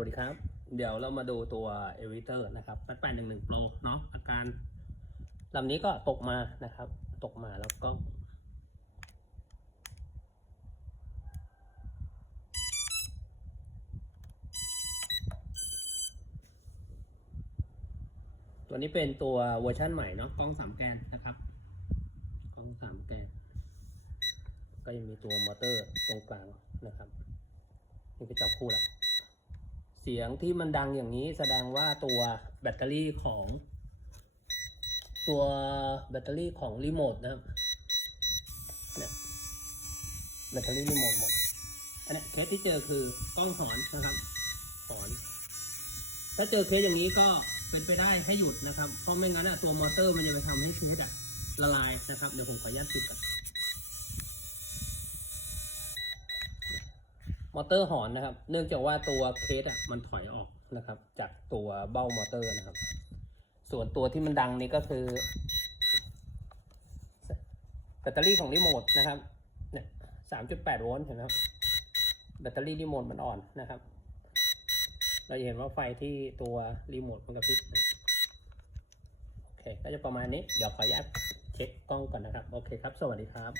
วัสดีครับ เดี๋ยวเรามาดูตัวเอวิเตอร์นะครับ8811 Pro เนาะอาการลำนี้ก็ตกมานะครับ ตกมาแล้วก็ตัวนี้เป็นตัวเวอร์ชันใหม่เนาะกล้องสามแกนนะครับกล้องสามแกน ก็ยังมีตัวมอเตอร์ตรงกลางนะครับ นี่ก็จับคู่ละเสียงที่มันดังอย่างนี้แสดงว่าตัวแบตเตอรี่ของ ตัวแบตเตอรี่ของรีโมทนะครับเนี่ยแบตเตอรี่รีโมทหมดอันนี้เคสที่เจอคือกล้องถอนนะครับถอน ถ้าเจอเคสอย่างนี้ก็เป็นไปได้ให้หยุดนะครับ เพราะไม่งั้นอะตัวมอเตอร์มันจะไปทำให้เคสอะละลายนะครับ เดี๋ยวผมขออนุญาตปิดก่อน มอเตอร์หอนนะครับ เนื่องจากว่าตัวเคสอะมันถอยออกนะครับ จากตัวเบ้ามอเตอร์นะครับ ส่วนตัวที่มันดังนี่ก็คือแบตเตอรี่ของรีโมทนะครับเนี่ยสามจุดแปดโวลต์เห็นไหมครับแบตเตอรี่รีโมทมันอ่อนนะครับ เราจะเห็นว่าไฟที่ตัวรีโมทมันกระพริบโอเค ก็จะประมาณนี้ เดี๋ยวขออนุญาตเช็คกล้องก่อนนะครับ โอเคครับ สวัสดีครับ